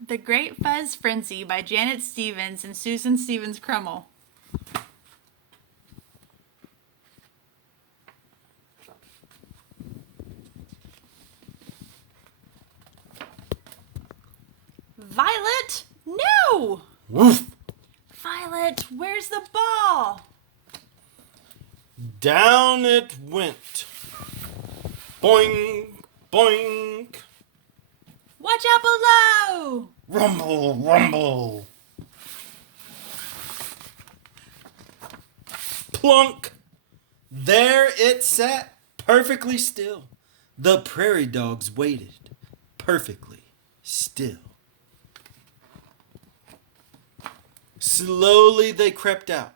The Great Fuzz Frenzy by Janet Stevens and Susan Stevens Crummell. Violet? No! Woof! Violet, where's the ball? Down it went. Boing, boing. Watch out below! Rumble, rumble. Plunk. There it sat, perfectly still. The prairie dogs waited, perfectly still. Slowly they crept out,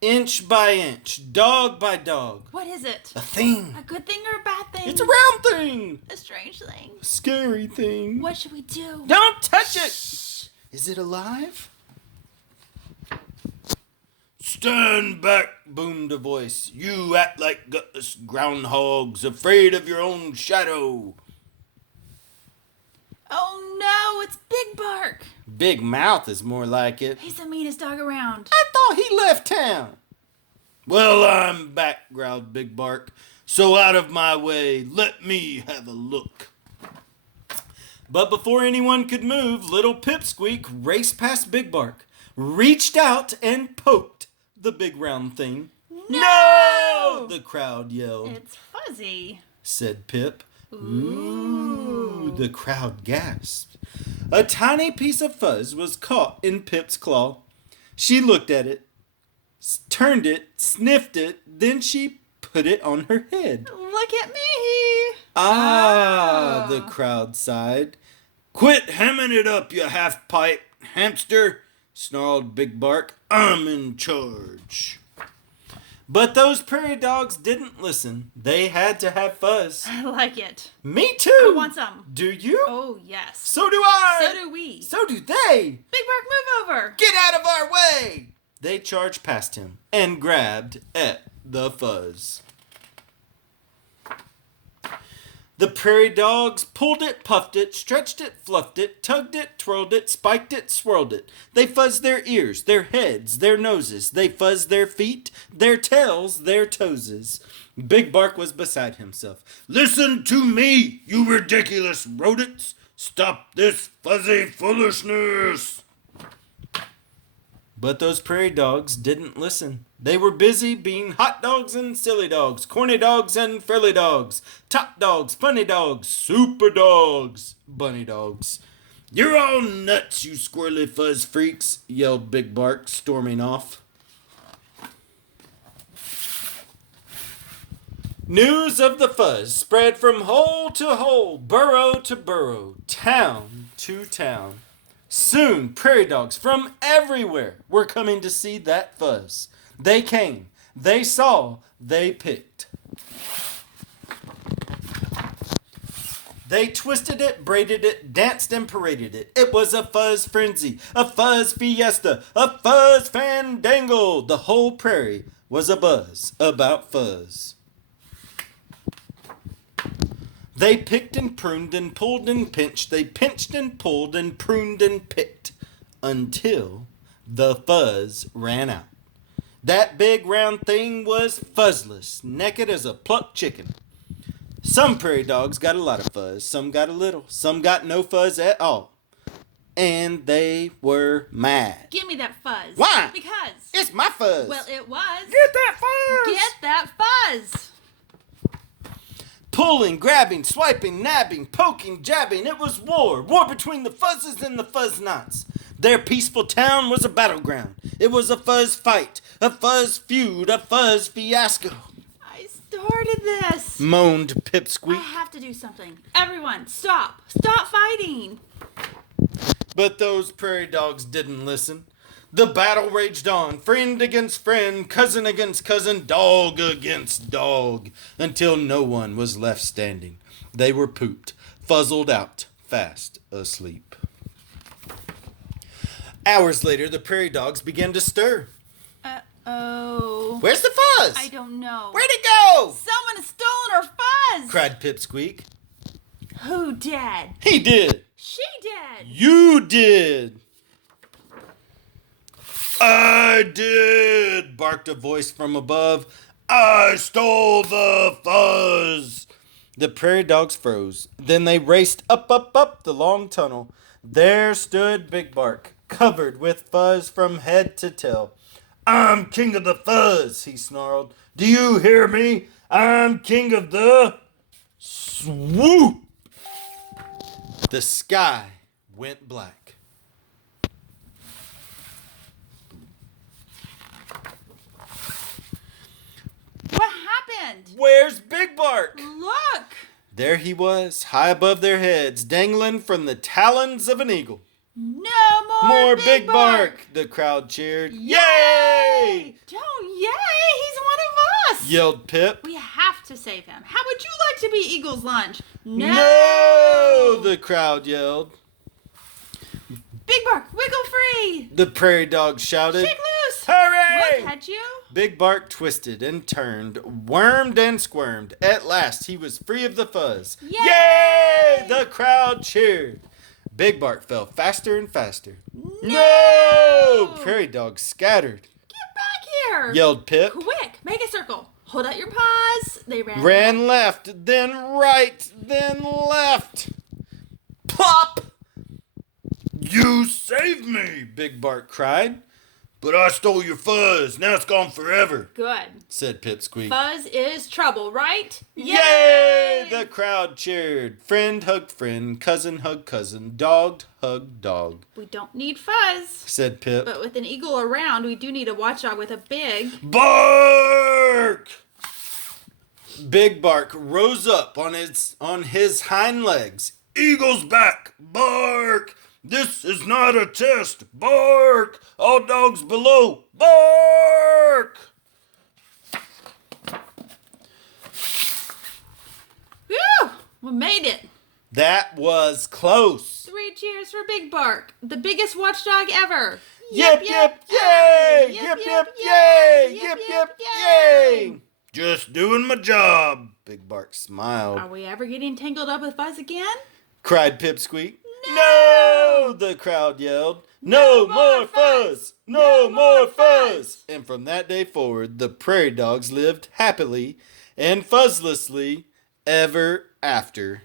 inch by inch, dog by dog. What is it? A thing. A good thing or a bad thing? It's a round thing. A strange thing. A scary thing. What should we do? Don't touch it. Is it alive? Stand back, boomed a voice. You act like gutless groundhogs, afraid of your own shadow. Oh no, it's Big Bark. Big Mouth is more like it. He's the meanest dog around. I thought he left town. Well, I'm back, growled Big Bark. So out of my way, let me have a look. But before anyone could move, little Pipsqueak raced past Big Bark, reached out and poked the big round thing. No! The crowd yelled. It's Fuzzy. Said Pip. Ooh, the crowd gasped. A tiny piece of fuzz was caught in Pip's claw. She looked at it, turned it, sniffed it, then she put it on her head. Look at me. Ah, the crowd sighed. Quit hemming it up, you half-pipe hamster, snarled Big Bark. I'm in charge. But those prairie dogs didn't listen. They had to have Fuzz. I like it. Me too. I want some. Do you? Oh, yes. So do I. So do we. So do they. Big Bark, move over. Get out of our way. They charged past him and grabbed at the Fuzz. The prairie dogs pulled it, puffed it, stretched it, fluffed it, tugged it, twirled it, spiked it, swirled it. They fuzzed their ears, their heads, their noses. They fuzzed their feet, their tails, their toeses. Big Bark was beside himself. Listen to me, you ridiculous rodents. Stop this fuzzy foolishness. But those prairie dogs didn't listen. They were busy being hot dogs and silly dogs, corny dogs and frilly dogs, top dogs, funny dogs, super dogs, bunny dogs. You're all nuts, you squirrely fuzz freaks, yelled Big Bark, storming off. News of the Fuzz spread from hole to hole, burrow to burrow, town to town. Soon, prairie dogs from everywhere were coming to see that Fuzz. They came, they saw, they picked. They twisted it, braided it, danced and paraded it. It was a Fuzz frenzy, a Fuzz fiesta, a Fuzz fandangle. The whole prairie was abuzz about Fuzz. They picked and pruned and pulled and pinched. They pinched and pulled and pruned and picked until the Fuzz ran out. That big round thing was fuzzless, naked as a plucked chicken. Some prairie dogs got a lot of fuzz, some got a little, some got no fuzz at all. And they were mad. Give me that fuzz. Why? Because. It's my fuzz. Well, it was. Get that fuzz. Get that fuzz. Pulling, grabbing, swiping, nabbing, poking, jabbing. It was war. War between the Fuzzes and the Fuzz Knots. Their peaceful town was a battleground. It was a Fuzz fight, a Fuzz feud, a Fuzz fiasco. I started this. Moaned I Pipsqueak. have to do something. Everyone, stop. Stop fighting. But those prairie dogs didn't listen. The battle raged on, friend against friend, cousin against cousin, dog against dog, until no one was left standing. They were pooped, fuzzled out, fast asleep. Hours later, the prairie dogs began to stir. Uh-oh. Where's the Fuzz? I don't know. Where'd it go? Someone has stolen our fuzz. Cried Pipsqueak. Who did? He did, She did. You did. I did, barked a voice from above. I stole the fuzz. The prairie dogs froze. Then they raced up the long tunnel. There stood Big Bark, covered with fuzz from head to tail. I'm king of the fuzz, he snarled. Do you hear me? I'm king of the... Swoop! The sky went black. What happened? Where's Big Bark? Look. There he was, high above their heads, dangling from the talons of an eagle. No More Big Bark! The crowd cheered. Yay! Don't yay! He's one of us! Yelled Pip. We have to save him. How would you like to be Eagle's lunch? No! The crowd yelled. Big Bark, wiggle free! The prairie dogs shouted. Shake loose! Hooray! What had you? Big Bark twisted and turned, wormed and squirmed. At last he was free of the fuzz. Yay! The crowd cheered. Big Bark fell faster and faster. No! Prairie dogs scattered. Get back here! Yelled Pip. Quick, make a circle. Hold out your paws. They Ran left, then right, then left. Plop! You saved me, Big Bark cried. But I stole your fuzz. Now it's gone forever, Good. said Pipsqueak. Fuzz is trouble, right? Yay! The crowd cheered. Friend hugged friend, cousin hugged cousin, dog hugged dog, We don't need Fuzz. said Pip. But with an eagle around, we do need a watchdog with a big... Bark! Big Bark rose up on his hind legs. Eagle's back. Bark! This is not a test. Bark! All dogs below. Bark! Whew! We made it. That was close. 3 cheers for Big Bark, the biggest watchdog ever. Yip, yip, yay! Yip, yip, yay! Yip, yip, yay! Just doing my job, Big Bark smiled. Are we ever getting tangled up with Fuzz again? Cried Pipsqueak. No! The crowd yelled. No more fuzz! No more fuzz! And from that day forward, the prairie dogs lived happily and fuzzlessly ever after.